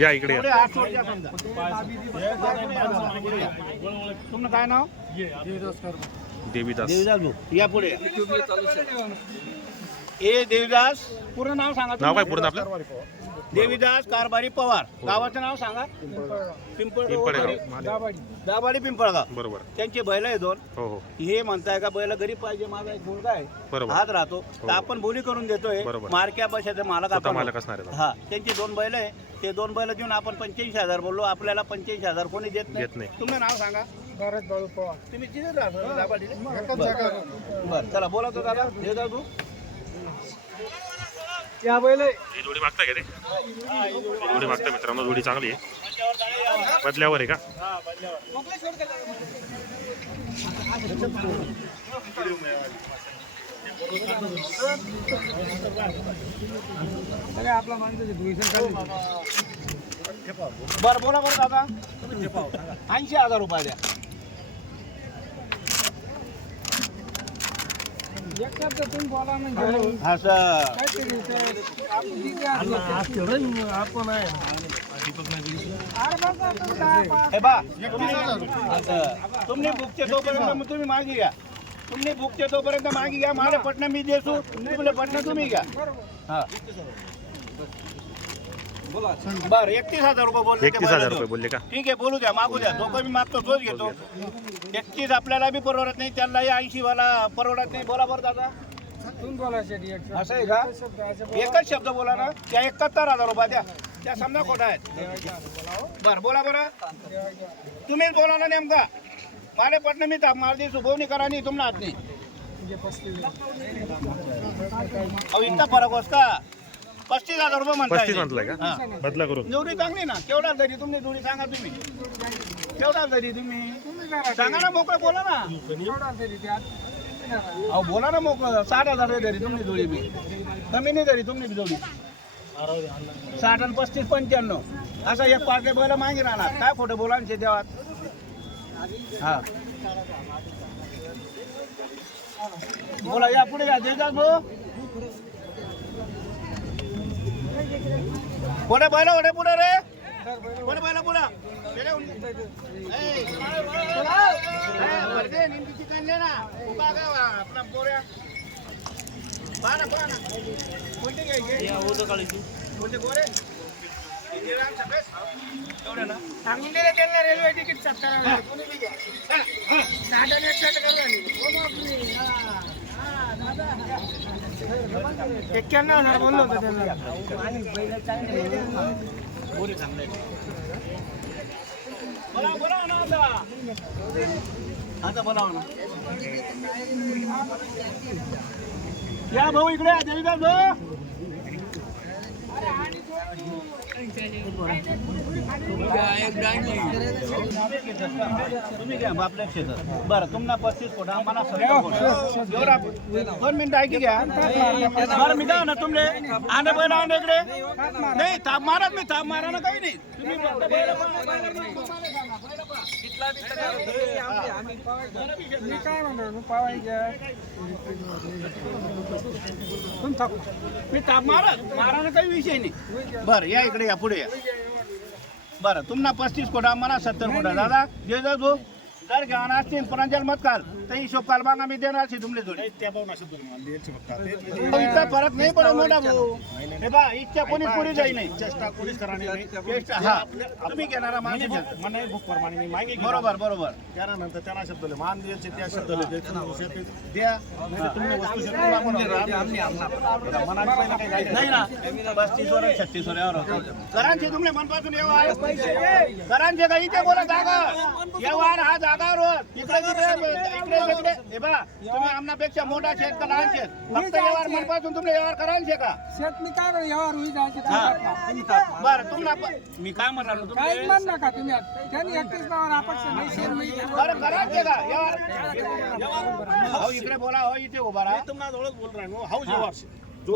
या इकडे. तुमचं काय नाव? देवीदास. देवीदास भाऊ. या पुढे ए देवीदास. पूर्ण नाव सांगा नाव काय. पूर्ण आपलं? देवीदास कारभारी पवार. गावाचं नाव सांगा. पिंपळगाव. दाबाडी पिंपळगाव. बरोबर. त्यांची बैल आहे दोन. हो हो. हे म्हणताय का बैल गरीब पाहिजे माझा एक मुलगा आहे. बरोबर. हात राहतो. तर आपण बोली करून देतोय. बरोबर. मारक्या पैशाचे मालक मालक असणार आहे हा त्यांची दोन बैल आहे. ते दोन बैल देऊन आपण पंच्याऐंशी हजार बोललो. आपल्याला पंच्याऐंशी हजार कोणी देत देत नाही. तुमचं नाव सांगा. भारत बाळू पवार. तुम्ही तिथेच राहता दाबाडीला? बरं. चला बोला तो दादा. देवदास भाऊ या बैल ही जोडी मागताय का ही जोडी मागताय मित्रांनो जोडी चांगली आहे. बदल्यावर आहे का? आपला भुईसन बरं बोला बरं दादा. ऐंशी हजार रुपये द्या एक शब्द तुम्ही बोला म्हणजे हा सर काहीतरी ते आपण आहे. हे बा तुम्ही बुकचे तोपर्यंत मग तुम्ही मागे घ्या तुम्ही बुकचे तोपर्यंत मागे घ्या मला पटना मी देसू तुमले पटना तुम्ही घ्या. हा. बर एकतीस हजार रुपये बोलले ते एकतीस हजार रुपये. बोलले का? ठीक आहे बोलू द्या मागू द्या. तो कमी मागतो तोच घेतो. एकतीस आपल्याला बी परवडत नाही त्याला ऐंशी वाला परवडत नाही. बोला बरं दादा. तुम्ही बोला शेटी एक शब्द. असं आहे का. एकच शब्द बोला ना. त्या एकाहत्तर हजार रुपये द्या. त्या समजा खोटा आहेत. बर बोला बरं. तुम्हीच बोला ना नेमका. माले पटना मी ताप मारदी सुभवणी करा नाही तुम्हाला हात नाही. म्हणजे. अहो इतका फरक असता पस्तीस हजार रुपये म्हणताय पस्तीस म्हटलंय का? हा. बदला करून. जोडी चांगली ना? केवढा तरी तुम्ही जोडी सांगा तुम्ही. केवढा तरी तुम्ही? तुम्ही सांगा ना मोकळं बोला ना. अहो बोला ना मोकळं. साठ हजार तरी तुमची जोडी बी. कमी नाही तरी तुमची बी जोडी. साठ आणि पस्तीस पंच्याण्णव. असं एक पाच बैल मागे राहणार. काय खोटं बोला ना देवात हा. बोला या पुढे या देतात भाऊ. पुढे बैल? पुढे पुढे रे? पुढे बैल पुढे? गेले उन- ए, ए, भरते, निमकी चिकन ले ना. वा, आपला पोऱ्या. पहा ना पहा ना. कोणते घ्यायचे कोणते गोरे सांगून दिलं त्यांना रेल्वे तिकीट सत्तर हजार. कोणी बी घ्या. साठ आणि एकसष्ट करू राहिले. हो बापरे. हा, हा, दादा. एक्क्याण्णव हजार बोललो होतो त्यांना बोला बोला ना आता आता बोलाव ना या भाऊ इकडे या, देवीदास भाऊ तुम्ही घ्या आपल्या क्षेत्रात बरं तुम्हाला पस्तीस कोटा कोटा एवढा दोन मिनिटं ऐकी घ्या. बरं मी काय ना तुमले. आणे बैल आणे इकडे. नाही ताप मारा मी ताप मारा ना काही नाही. तुम्ही. मी काय म्हणतो पावाई घ्या. तुम्ही ताप मारत. मारायला काही विषय नाही. बरं या इकडे या पुढे या. बरं तुम्हाला पस्तीस कोटा मला सत्तर कोटा. दादा जे जा सर घेऊन असतील पुरांजल मत तर हिशोब काल मागा मी देणार असे तुमले जोडी इतका फरक नाही पडत मोठा भाऊ. हे बा इच्छा कोणी पुरी जाई नाही. चेष्टा कोणीच तुम्ही घेणारा बरोबर बरोबर. त्यानंतर त्यांना शब्द मान द्यायचे त्या शब्द द्या. तुम्ही वस्तू शकतो मनाने मनपासून येवा काही ते बोला जागा. येवार हा जागा जागावर. होत इकडे तिकडे इकडे तिकडे हे बा तुम्ही आमनापेक्षा मोठा शेत का लहान शेत? फक्त व्यवहार मनपासून तुमले व्यवहार करांचे का? शेत मी काय यावर होई जायचे हा. बरं तुम्हाला मी काय म्हणालो काहीच तुम्ही मान नका तुम्ही आता. त्यांनी एकटीच नावावर अपक्ष नाही शेत नाही. बरं. करांचे का? व्यवहार हो इकडे बोला हो इथे उभा राहा. तुम्हाला जवळच बोल राहिलो. हाऊ जेव्हा तो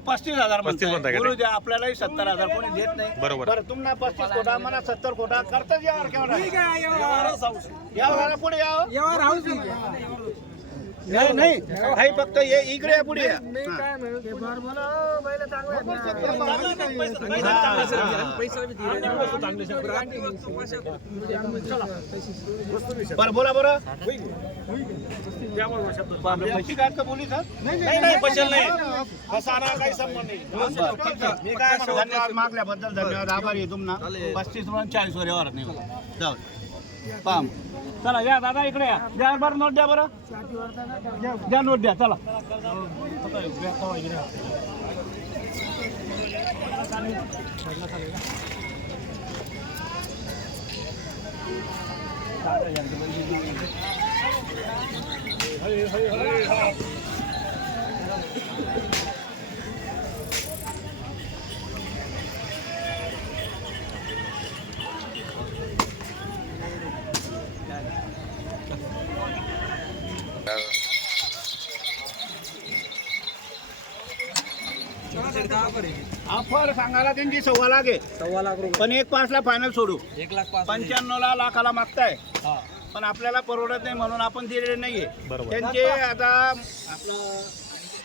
पस्तीस हजार पस्तीस म्हणताय का ते? आपल्यालाही सत्तर हजार कोणी देत नाही. बरोबर. बरं तुम्हाला पस्तीस कोटा मला सत्तर कोटा करताच यावर केवढा? यावर. पुढे यावं यावर हाऊस नाही नाही. काही फक्त ये इकडे या, पुढे. या. मी काय म्हणत ते बरं बोला चांगला ना. बरं बोला बरं पैसे काय का बोली सर नाही. काही संबंध नाही मी काय म्हणतो, धन्यवाद मागल्याबद्दल धन्यवाद. आभारी आहे तुम्हाला पस्तीस वर चाळीस वर व्यवहार नाही होत. जाऊ दे. पाम. चला या दादा इकडे या. द्या बरं नोट द्या बरं. द्या- द्या नोट द्या चला. ऑफर सांगायला त्यांची सव्वा लाख आहे. सव्वा लाख रुपये. पण एक पाच ला फायनल सोडू. एक लाख पाच पंच्याण्णव ला लाखाला मागताय. पण आपल्याला परवडत नाही म्हणून आपण दिलेले नाहीये. बरोबर. त्यांचे आता आपलं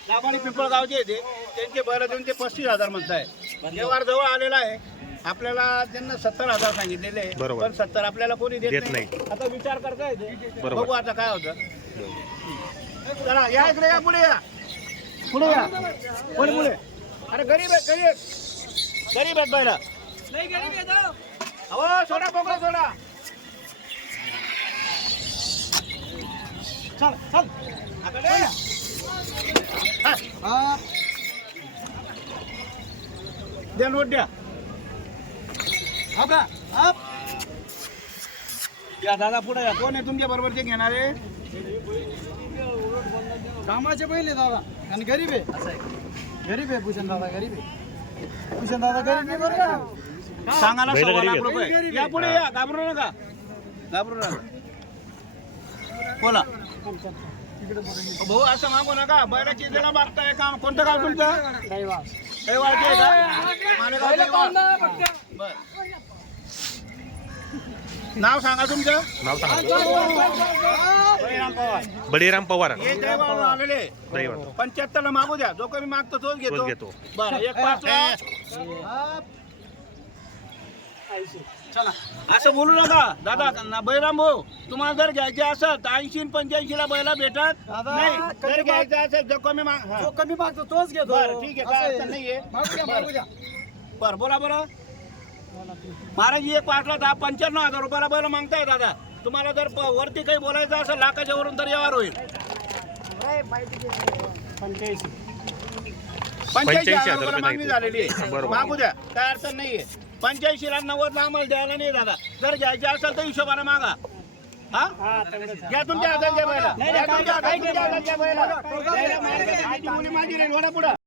नाबाडी पिंपळगावचे आहे ते. त्यांचे बरं देऊन ते पस्तीस हजार म्हणताय. व्यवहार जवळ आलेला आहे. आपल्याला त्यांना सत्तर हजार सांगितलेले आहे. बरोबर. पण सत्तर आपल्याला कोणी देत देत नाही. नाही. आता विचार करताय ते. बरोबर. बघू आता काय होतं. चला या इकडे या पुढे या. पुढे या. पुढे पुढे? अरे गरीब आहे गरीब गरीब आहेत पहिला अहो सोडा पोकळा सोडा चल चल आता या. हा. द्या नोट द्या हो का अप. या दादा पुढे या कोण आहे तुमच्या बरोबरचे घेणारे कामाचे पहिले दादा आणि गरीब आहे गरीब आहे भूषण दादा गरीब आहे. भूषण दादा गरीब नाही बरं का? सांगायला बैलं सव्वा लाख गरीब. रुपये. या पुढे या घाबरू नका. घाबरू नका. बोला. भाऊ असं मागू नका. बैलाची त्याला मागताय काम कोणतं गाव तुमचं? दैवाळचे आहे का? मालेगाव. बरं. नाव सांगा तुमचं? नाव सांगा. बळीराम पवार. हे आलेले. पंच्याहत्तर ला मागू द्या. जो कमी मागतो तोच घेतो. घेतो. बरं एक पाच ला चला. असं बोलू नका. दादा बैराम भाऊ तुम्हाला जर घ्यायचे असेल तर ऐंशी पंच्याऐंशी ला बैला भेटत नाही. जर घ्यायचं असेल जो कमी माग. जो कमी मागतो तोच घेतो. ठीक आहे काय नाहीये. बरं बोला बरं. महाराज एक पाचला दहा पंच्याण्णव हजार रुपयाला बैल मागताय दादा. तुम्हाला जर वरती काही बोलायचं असेल लाखाच्या वरून तर व्यवहार होईल. पंच्याऐंशी. हजार हजार रुपयाला मागणी. झालेली आहे. मागू द्या काय अडचण नाहीये. पंच्याऐंशी ला नव्वद ला आम्हाला द्यायला नाही दादा. जर घ्यायचे असेल तर हिशोबाने मागा. हा? घ्या तुमच्या हातात घ्या बैला. घ्या हातात घ्या बैला. माझी पुढं.